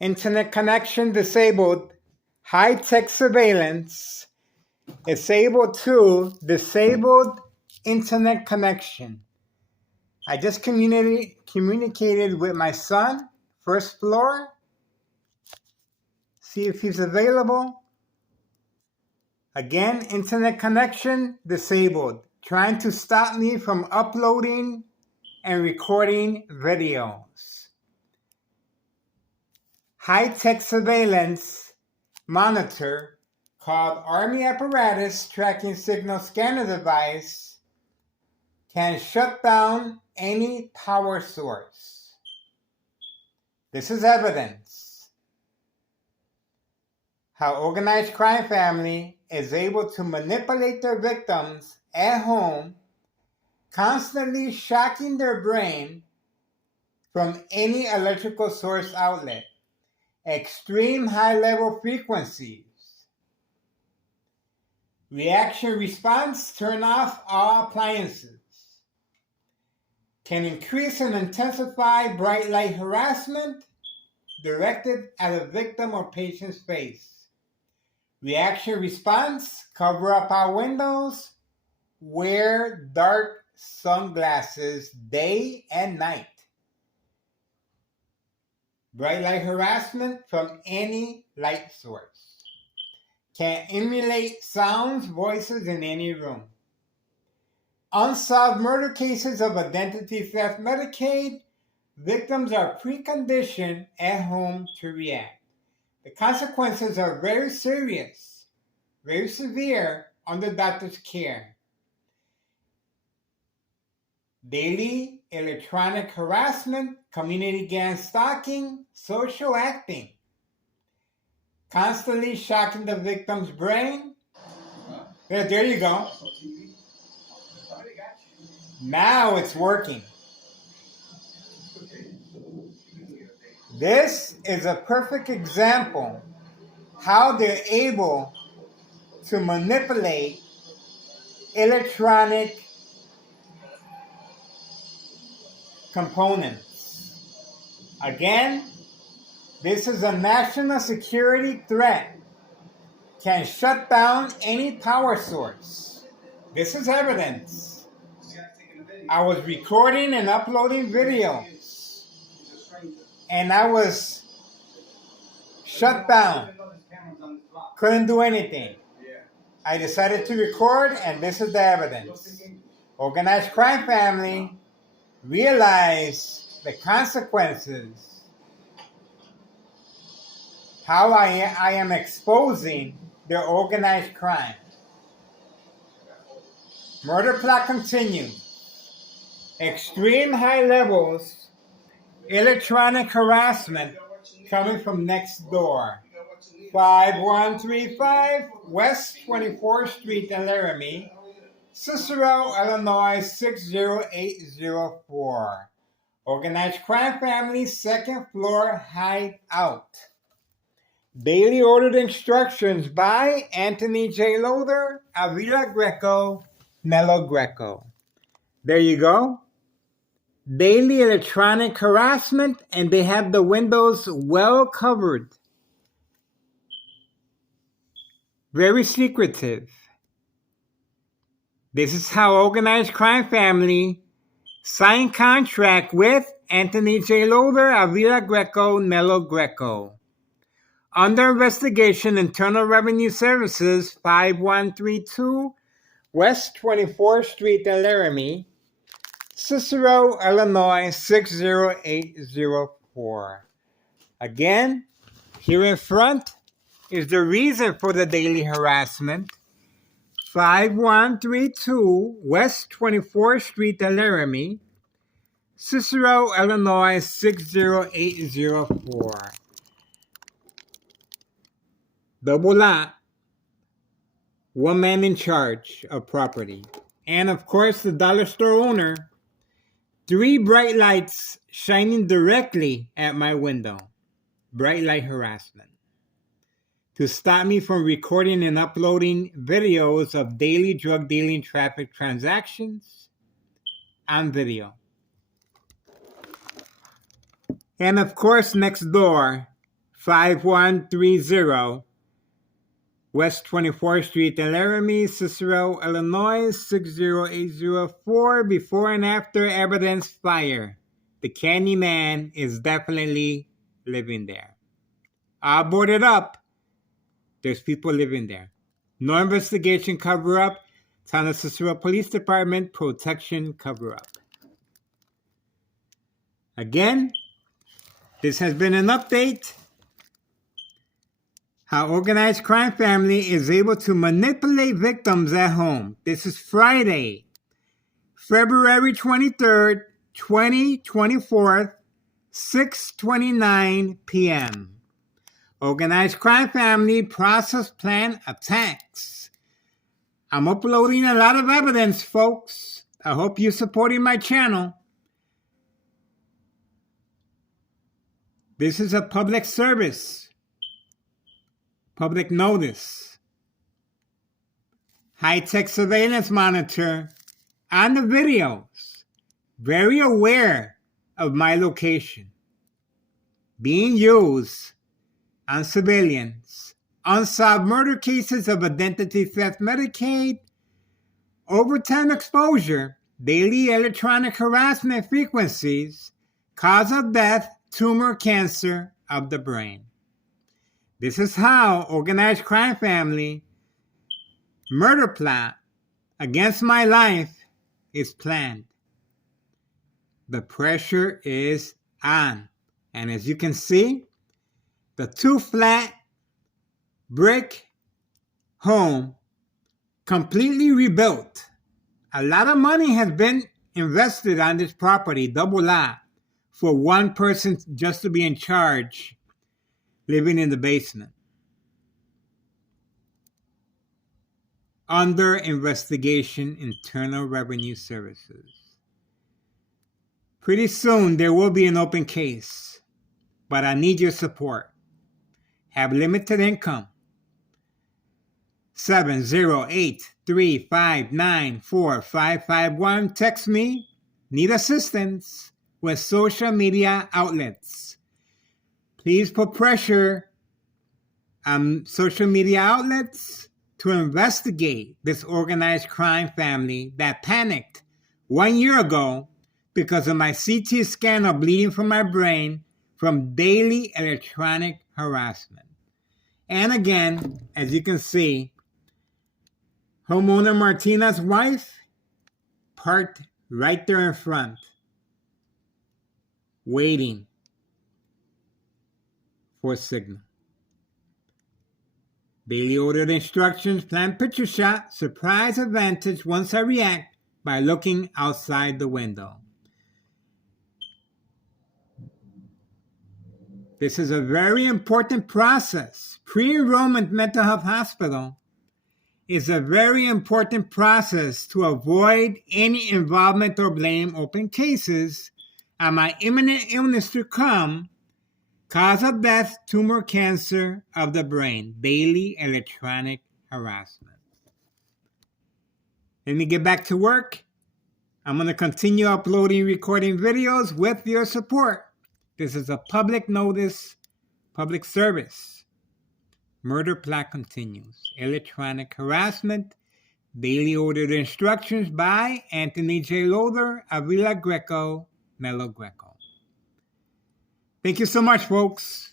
internet connection disabled, high-tech surveillance is able to disabled internet connection. I just communicated with my son, first floor. See if he's available. Again, internet connection disabled. Trying to stop me from uploading and recording videos. High-tech surveillance monitor called Army Apparatus Tracking Signal Scanner Device can shut down any power source. This is evidence how organized crime family is able to manipulate their victims at home, constantly shocking their brain from any electrical source outlet. Extreme high-level frequencies. Reaction response, turn off all appliances. Can increase and intensify bright light harassment directed at a victim or patient's face. Reaction response, cover up our windows, wear dark sunglasses day and night. Bright light harassment from any light source. Can emulate sounds, voices in any room. Unsolved murder cases of identity theft Medicaid. Victims are preconditioned at home to react. The consequences are very serious, very severe under doctor's care. Daily electronic harassment, community gang stalking, social acting. Constantly shocking the victim's brain. Yeah, there you go. Now it's working. This is a perfect example how they're able to manipulate electronic components. Again, this is a national security threat. Can shut down any power source. This is evidence. I was recording and uploading videos, and I was shut down. Couldn't do anything. I decided to record, and this is the evidence. Organized crime family realize the consequences, how I am exposing their organized crime. Murder plot continued. Extreme high levels, electronic harassment coming from next door. 5135 West 24th Street in Laramie, Cicero, Illinois 60804. Organized crime family, second floor hideout. Daily ordered instructions by Anthony J. Loader, Avila Greco, Nello Greco. There you go. Daily electronic harassment, and they have the windows well covered. Very secretive. This is how organized crime family signed contract with Anthony J. Loader, Avila Greco, Nello Greco. Under investigation, Internal Revenue Services, 5132 West 24th Street in Laramie, Cicero, Illinois 60804. Again, here in front is the reason for the daily harassment. 5132 West 24th Street in Laramie, Cicero, Illinois 60804. Double lot, one man in charge of property. And of course, the dollar store owner, 3 bright lights shining directly at my window. Bright light harassment. To stop me from recording and uploading videos of daily drug dealing traffic transactions on video. And of course, next door, 5130 West 24th Street in Laramie, Cicero, Illinois, 60804. Before and after evidence fire. The Candyman is definitely living there. I boarded up. There's people living there. No investigation cover-up. Town of Cicero Police Department protection cover-up. Again, this has been an update. How organized crime family is able to manipulate victims at home. This is Friday, February 23rd, 2024, 6:29 p.m. Organized crime family process plan attacks. I'm uploading a lot of evidence, folks. I hope you're supporting my channel. This is a public service. Public notice. High-tech surveillance monitor on the videos. Very aware of my location. Being used on civilians. Unsolved murder cases of identity theft, Medicaid. Overtime exposure. Daily electronic harassment frequencies. Cause of death, tumor, cancer of the brain. This is how organized crime family murder plot against my life is planned. The pressure is on. And as you can see, the 2-flat brick home completely rebuilt. A lot of money has been invested on this property, double lot, for one person just to be in charge. Living in the basement. Under investigation, Internal Revenue Services. Pretty soon there will be an open case, but I need your support. Have limited income. 708-359-4551. Text me. Need assistance with social media outlets. Please put pressure on social media outlets to investigate this organized crime family that panicked 1 year ago because of my CT scan of bleeding from my brain from daily electronic harassment. And again, as you can see, homeowner Martina's wife parked right there in front, waiting for a signal. Daily ordered instructions, plan picture shot, surprise advantage once I react by looking outside the window. This is a very important process. Pre-enrollment mental health hospital is a very important process to avoid any involvement or blame open cases on my imminent illness to come. Cause of death, tumor, cancer of the brain. Daily electronic harassment. Let me get back to work. I'm going to continue uploading, recording videos with your support. This is a public notice, public service. Murder plot continues. Electronic harassment. Daily ordered instructions by Anthony J. Loader, Avila Greco, Melo Greco. Thank you so much, folks.